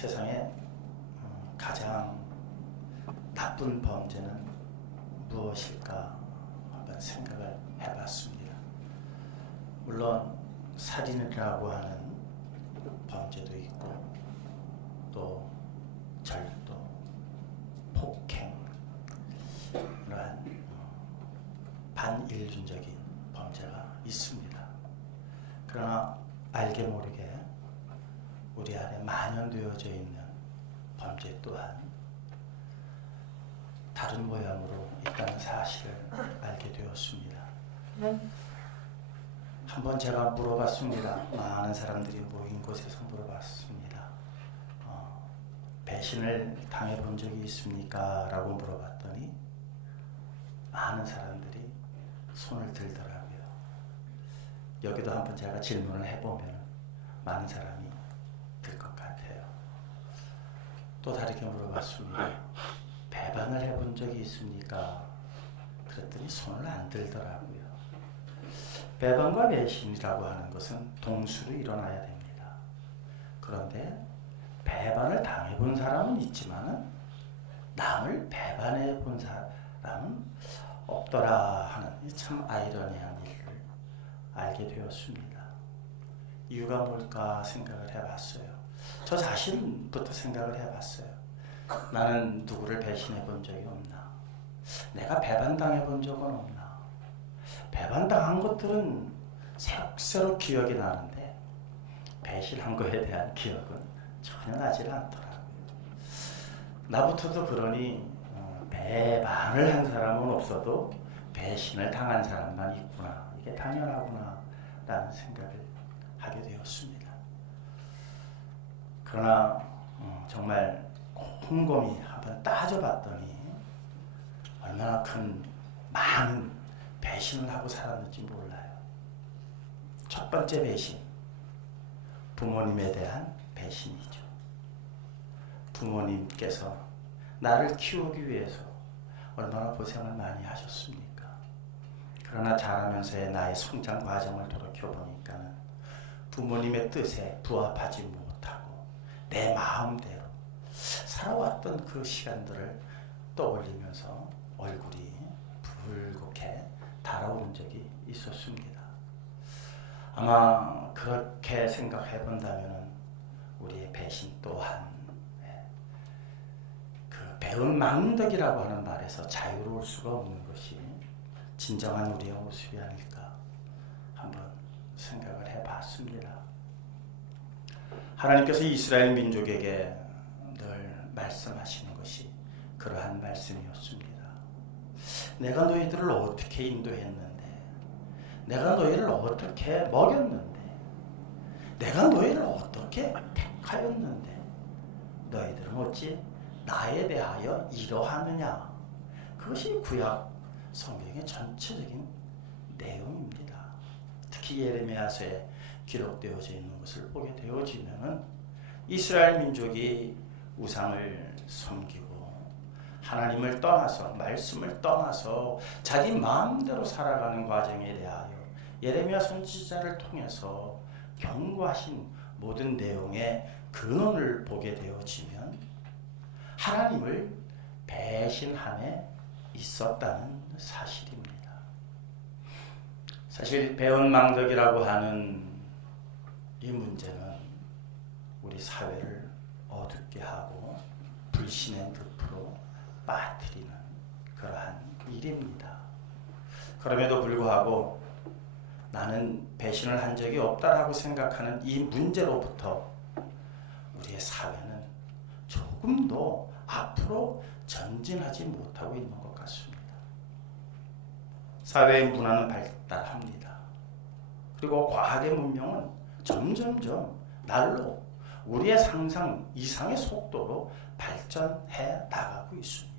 세상에 가장 나쁜 범죄는 무엇일까 한번 생각을 해봤습니다. 물론 살인이라고 하는 범죄도 있고 또 절도, 폭행 이러한 반인륜적인 범죄가 있습니다. 그러나 알게 모르게 우리 안에 만연되어져 있는 범죄 또한 다른 모양으로 있다는 사실을 알게 되었습니다. 한번 제가 물어봤습니다. 많은 사람들이 모인 곳에서 물어봤습니다. 배신을 당해본 적이 있습니까? 라고 물어봤더니 많은 사람들이 손을 들더라고요. 여기도 한번 제가 질문을 해보면 많은 사람이 들 것 같아요. 또 다르게 물어봤습니다. 배반을 해본 적이 있습니까? 그랬더니 손을 안 들더라고요. 배반과 배신이라고 하는 것은 동시로 일어나야 됩니다. 그런데 배반을 당해본 사람은 있지만 남을 배반해본 사람은 없더라 하는 참 아이러니한 일을 알게 되었습니다. 이유가 뭘까 생각을 해봤어요. 저 자신부터 생각을 해봤어요. 나는 누구를 배신해 본 적이 없나? 내가 배반당해 본 적은 없나? 배반당한 것들은 새록새록 기억이 나는데 배신한 거에 대한 기억은 전혀 나질 않더라고요. 나부터도 그러니 배반을 한 사람은 없어도 배신을 당한 사람만 있구나. 이게 당연하구나 라는 생각을 하게 되었습니다. 그러나 정말 곰곰이 한번 따져봤더니 얼마나 큰 많은 배신을 하고 살았는지 몰라요. 첫 번째 배신, 부모님에 대한 배신이죠. 부모님께서 나를 키우기 위해서 얼마나 고생을 많이 하셨습니까? 그러나 자라면서의 나의 성장 과정을 돌이켜보니까 부모님의 뜻에 부합하지 못하고 내 마음대로 살아왔던 그 시간들을 떠올리면서 얼굴이 붉게 달아오른 적이 있었습니다. 아마 그렇게 생각해 본다면 우리의 배신 또한 그 배운 망덕이라고 하는 말에서 자유로울 수가 없는 것이 진정한 우리의 모습이 아닐까 한번 생각을 해봤습니다. 하나님께서 이스라엘 민족에게 늘 말씀하시는 것이 그러한 말씀이었습니다. 내가 너희들을 어떻게 인도했는데, 내가 너희를 어떻게 먹였는데, 내가 너희를 어떻게 택하였는데 너희들은 어찌 나에 대하여 이러하느냐. 그것이 구약 성경의 전체적인 내용입니다. 특히 예레미야서에 기록되어져 있는 것을 보게 되어지면 이스라엘 민족이 우상을 섬기고 하나님을 떠나서 말씀을 떠나서 자기 마음대로 살아가는 과정에 대하여 예레미야 선지자를 통해서 경고하신 모든 내용의 근원을 보게 되어지면 하나님을 배신함에 있었다는 사실입니다. 사실 배은망덕이라고 하는 이 문제는 우리 사회를 어둡게 하고 불신의 늪으로 빠뜨리는 그러한 일입니다. 그럼에도 불구하고 나는 배신을 한 적이 없다라고 생각하는 이 문제로부터 우리의 사회는 조금도 앞으로 전진하지 못하고 있는 것 같습니다. 사회의 문화는 발달합니다. 그리고 과학의 문명은 점점점 날로 우리의 상상 이상의 속도로 발전해 나가고 있습니다.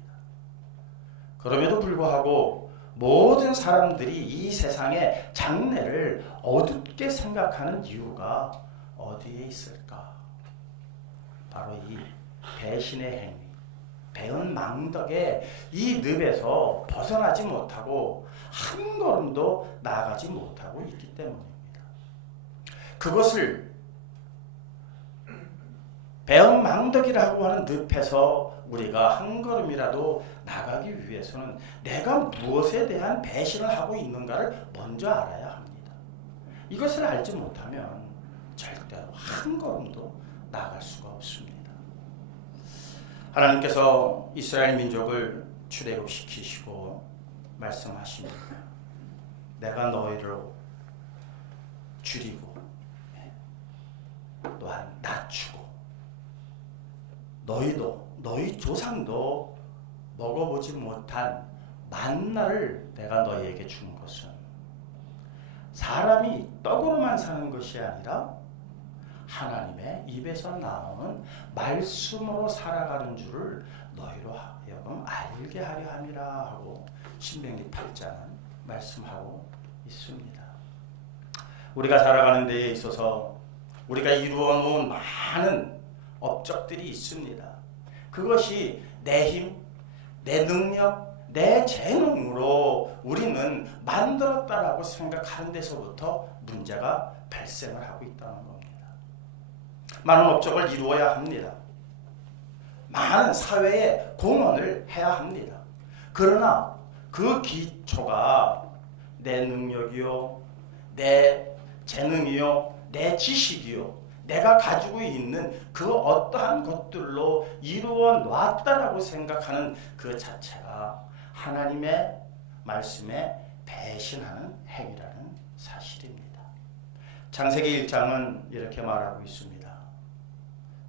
그럼에도 불구하고 모든 사람들이 이 세상의 장래를 어둡게 생각하는 이유가 어디에 있을까? 바로 이 배신의 행위, 배은망덕의 이 늪에서 벗어나지 못하고 한 걸음도 나아가지 못하고 있기 때문입니다. 그것을 배은망덕이라고 하는 늪에서 우리가 한 걸음이라도 나가기 위해서는 내가 무엇에 대한 배신을 하고 있는가를 먼저 알아야 합니다. 이것을 알지 못하면 절대로 한 걸음도 나갈 수가 없습니다. 하나님께서 이스라엘 민족을 출애굽시키시고 말씀하십니다. 내가 너희를 줄이고 또한 낮추고 너희 조상도 먹어보지 못한 만나를 내가 너희에게 준 것은 사람이 떡으로만 사는 것이 아니라 하나님의 입에서 나오는 말씀으로 살아가는 줄을 너희로 하여금 알게 하려 함이라 하고 신명기 8장은 말씀하고 있습니다. 우리가 살아가는 데에 있어서 우리가 이루어 놓은 많은 업적들이 있습니다. 그것이 내 힘, 내 능력, 내 재능으로 우리는 만들었다라고 생각하는 데서부터 문제가 발생을 하고 있다는 겁니다. 많은 업적을 이루어야 합니다. 많은 사회에 공헌을 해야 합니다. 그러나 그 기초가 내 능력이요, 내 재능이요, 내 지식이요, 내가 가지고 있는 그 어떠한 것들로 이루어 놨다라고 생각하는 그 자체가 하나님의 말씀에 배신하는 행위라는 사실입니다. 창세기 1장은 이렇게 말하고 있습니다.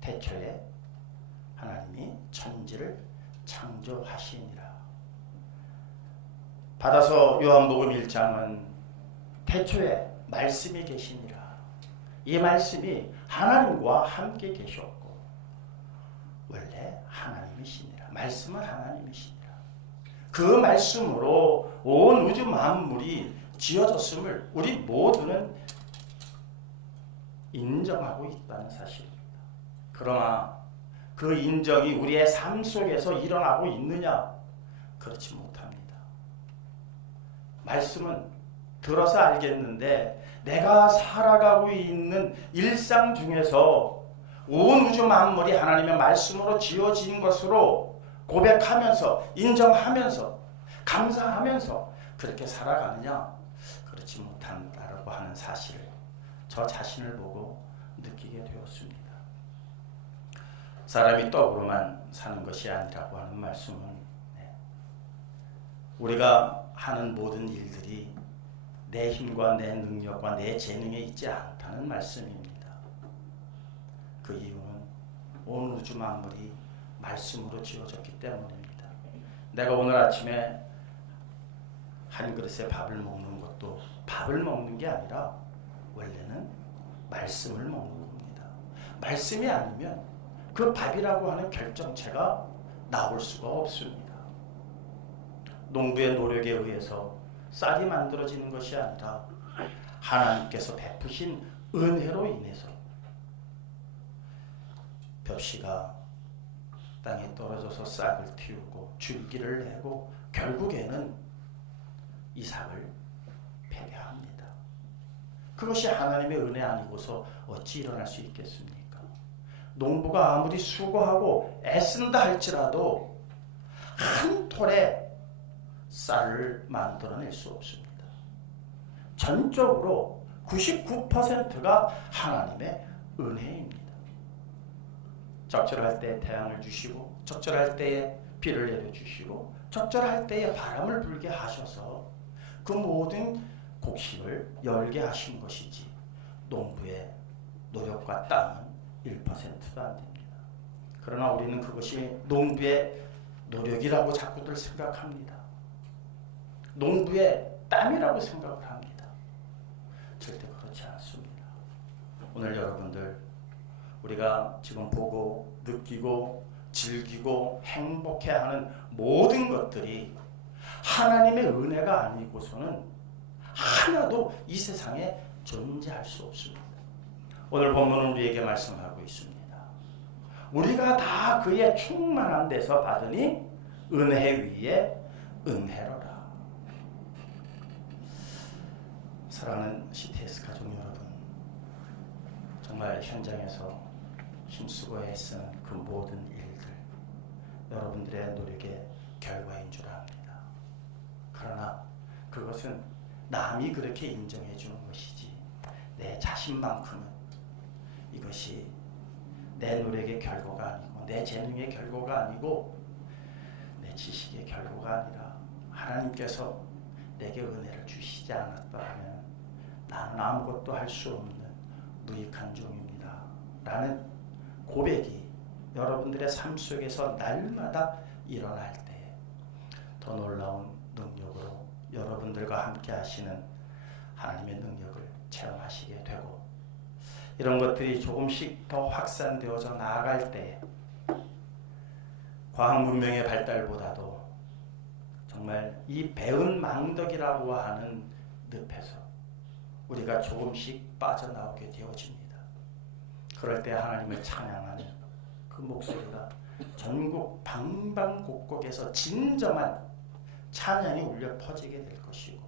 태초에 하나님이 천지를 창조하시니라. 받아서 요한복음 1장은 태초에 말씀이 계시니라. 이 말씀이 하나님과 함께 계셨고 원래 하나님이시니라. 말씀은 하나님이시니라. 그 말씀으로 온 우주 만물이 지어졌음을 우리 모두는 인정하고 있다는 사실입니다. 그러나 그 인정이 우리의 삶 속에서 일어나고 있느냐? 그렇지 못합니다. 말씀은 들어서 알겠는데 내가 살아가고 있는 일상 중에서 온 우주 만물이 하나님의 말씀으로 지어진 것으로 고백하면서 인정하면서 감사하면서 그렇게 살아가느냐? 그렇지 못한다라고 하는 사실을 저 자신을 보고 느끼게 되었습니다. 사람이 떡으로만 사는 것이 아니라고 하는 말씀은 우리가 하는 모든 일들이 내 힘과 내 능력과 내 재능에 있지 않다는 말씀입니다. 그 이유는 온 우주 만물이 말씀으로 지어졌기 때문입니다. 내가 오늘 아침에 한 그릇에 밥을 먹는 것도 밥을 먹는 게 아니라 원래는 말씀을 먹는 겁니다. 말씀이 아니면 그 밥이라고 하는 결정체가 나올 수가 없습니다. 농부의 노력에 의해서 쌀이 만들어지는 것이 아니라 하나님께서 베푸신 은혜로 인해서 벽시가 땅에 떨어져서 싹을 틔우고 줄기를 내고 결국에는 이삭을 패배합니다. 그것이 하나님의 은혜 아니고서 어찌 일어날 수 있겠습니까? 농부가 아무리 수고하고 애쓴다 할지라도 한 톨에 쌀을 만들어낼 수 없습니다. 전적으로 99%가 하나님의 은혜입니다. 적절할 때 태양을 주시고 적절할 때에 비를 내려주시고 적절할 때에 바람을 불게 하셔서 그 모든 곡식을 열게 하신 것이지 농부의 노력과 땀은 1%도 안 됩니다. 그러나 우리는 그것이 농부의 노력이라고 자꾸들 생각합니다. 농부의 땀이라고 생각을 합니다. 절대 그렇지 않습니다. 오늘 여러분들 우리가 지금 보고 느끼고 즐기고 행복해하는 모든 것들이 하나님의 은혜가 아니고서는 하나도 이 세상에 존재할 수 없습니다. 오늘 본문은 우리에게 말씀하고 있습니다. 우리가 다 그의 충만한 데서 받으니 은혜 위에 은혜로라. 사랑하는 CTS 가족 여러분, 정말 현장에서 힘쓰고 애쓰는 그 모든 일들, 여러분들의 노력의 결과인 줄 압니다. 그러나 그것은 남이 그렇게 인정해 주는 것이지 내 자신만큼은 이것이 내 노력의 결과가 아니고 내 재능의 결과가 아니고 내 지식의 결과가 아니라 하나님께서 내게 은혜를 주시지 않았더라면 나는 아무것도 할 수 없는 무익한 종입니다 라는 고백이 여러분들의 삶 속에서 날마다 일어날 때 더 놀라운 능력으로 여러분들과 함께 하시는 하나님의 능력을 체험하시게 되고, 이런 것들이 조금씩 더 확산되어져 나아갈 때 과학 문명의 발달보다도 정말 이 배은 망덕이라고 하는 늪에서 우리가 조금씩 빠져나오게 되어집니다. 그럴 때 하나님을 찬양하는 그 목소리가 전국 방방곡곡에서 진정한 찬양이 울려 퍼지게 될 것이고,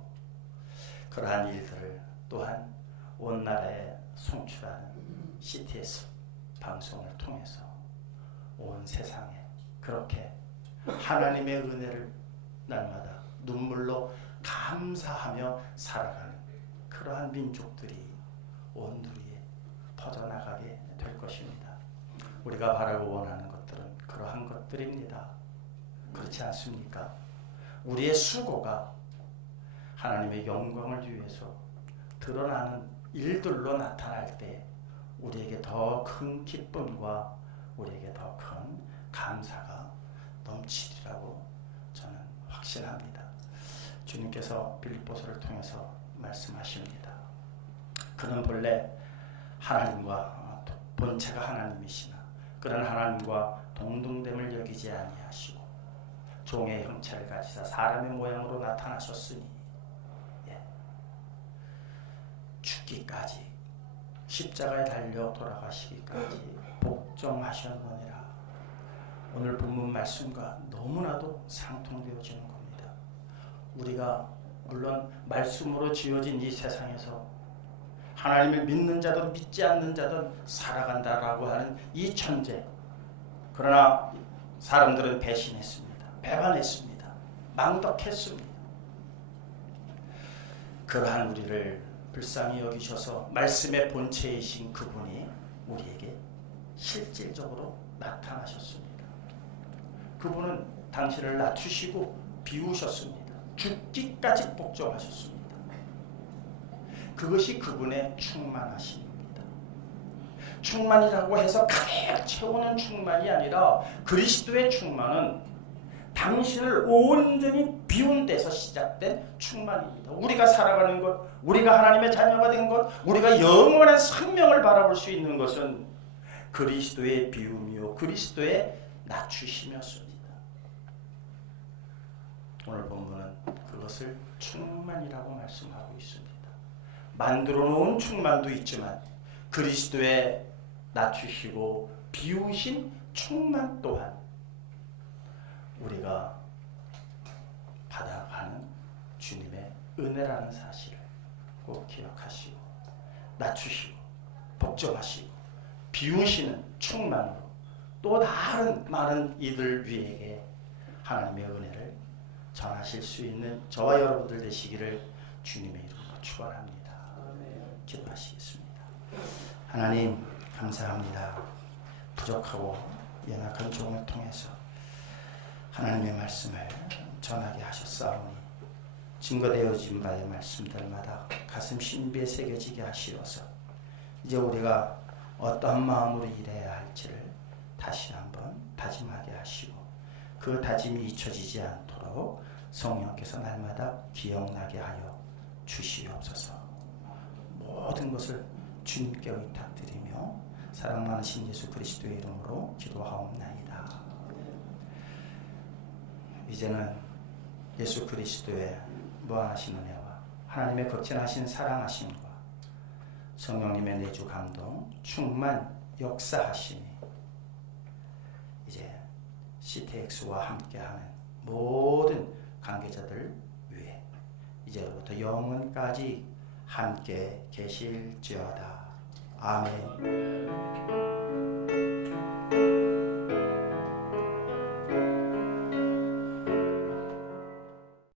그러한 일들을 또한 온 나라에 송출하는 CTS 방송을 통해서 온 세상에 그렇게 하나님의 은혜를 날마다 눈물로 감사하며 살아가는 그러한 민족들이 온 누리에 퍼져나가게 될 것입니다. 우리가 바라고 원하는 것들은 그러한 것들입니다. 그렇지 않습니까? 우리의 수고가 하나님의 영광을 위해서 드러나는 일들로 나타날 때 우리에게 더 큰 기쁨과 우리에게 더 큰 감사가 넘치리라고 저는 확신합니다. 주님께서 빌립보서를 통해서 말씀하십니다. 그는 본래 하나님과 본체가 하나님이시나 그런 하나님과 동등됨을 여기지 아니하시고 종의 형체를 가지사 사람의 모양으로 나타나셨으니 죽기까지 십자가에 달려 돌아가시기까지 복종하셨느니라. 오늘 본문 말씀과 너무나도 상통되어지는 겁니다. 우리가 물론 말씀으로 지어진 이 세상에서 하나님을 믿는 자든 믿지 않는 자든 살아간다라고 하는 이 천재, 그러나 사람들은 배신했습니다. 배반했습니다. 망덕했습니다. 그러한 우리를 불쌍히 여기셔서 말씀의 본체이신 그분이 우리에게 실질적으로 나타나셨습니다. 그분은 당신을 낮추시고 비우셨습니다. 죽기까지 복종하셨습니다. 그것이 그분의 충만하심입니다. 충만이라고 해서 가득 채우는 충만이 아니라 그리스도의 충만은 당신을 온전히 비운 데서 시작된 충만입니다. 우리가 살아가는 것, 우리가 하나님의 자녀가 된 것, 우리가 영원한 생명을 바라볼 수 있는 것은 그리스도의 비움이요 그리스도의 낮추심이었습니다. 오늘 본문은 그것을 충만이라고 말씀하고 있습니다. 만들어 놓은 충만도 있지만 그리스도의 낮추시고 비우신 충만 또한 우리가 받아가는 주님의 은혜라는 사실을 꼭 기억하시고 낮추시고 복종하시고 비우시는 충만으로 또 다른 많은 이들 위에게 하나님의 은혜를 전하실 수 있는 저와 여러분들 되시기를 주님의 이름으로 축원합니다. 기도하시겠습니다. 하나님 감사합니다. 부족하고 연약한 종을 통해서 하나님의 말씀을 전하게 하셨사오니 증거되어진 바의 말씀들마다 가슴 신비에 새겨지게 하시어서 이제 우리가 어떠한 마음으로 일해야 할지를 다시 한번 다짐하게 하시고 그 다짐이 잊혀지지 않도록 성령께서 날마다 기억나게 하여 주시옵소서. 모든 것을 주님께 의탁드리며 사랑 많으신 예수 그리스도의 이름으로 기도하옵나이다. 이제는 예수 그리스도의 무한하신 은혜와 하나님의 극진하신 사랑하심과 성령님의 내주 감동 충만 역사하심이 이제 CTX와 함께하는 모든 관계자들 위해 이제로부터 영원까지 함께 계실지어다. 아멘.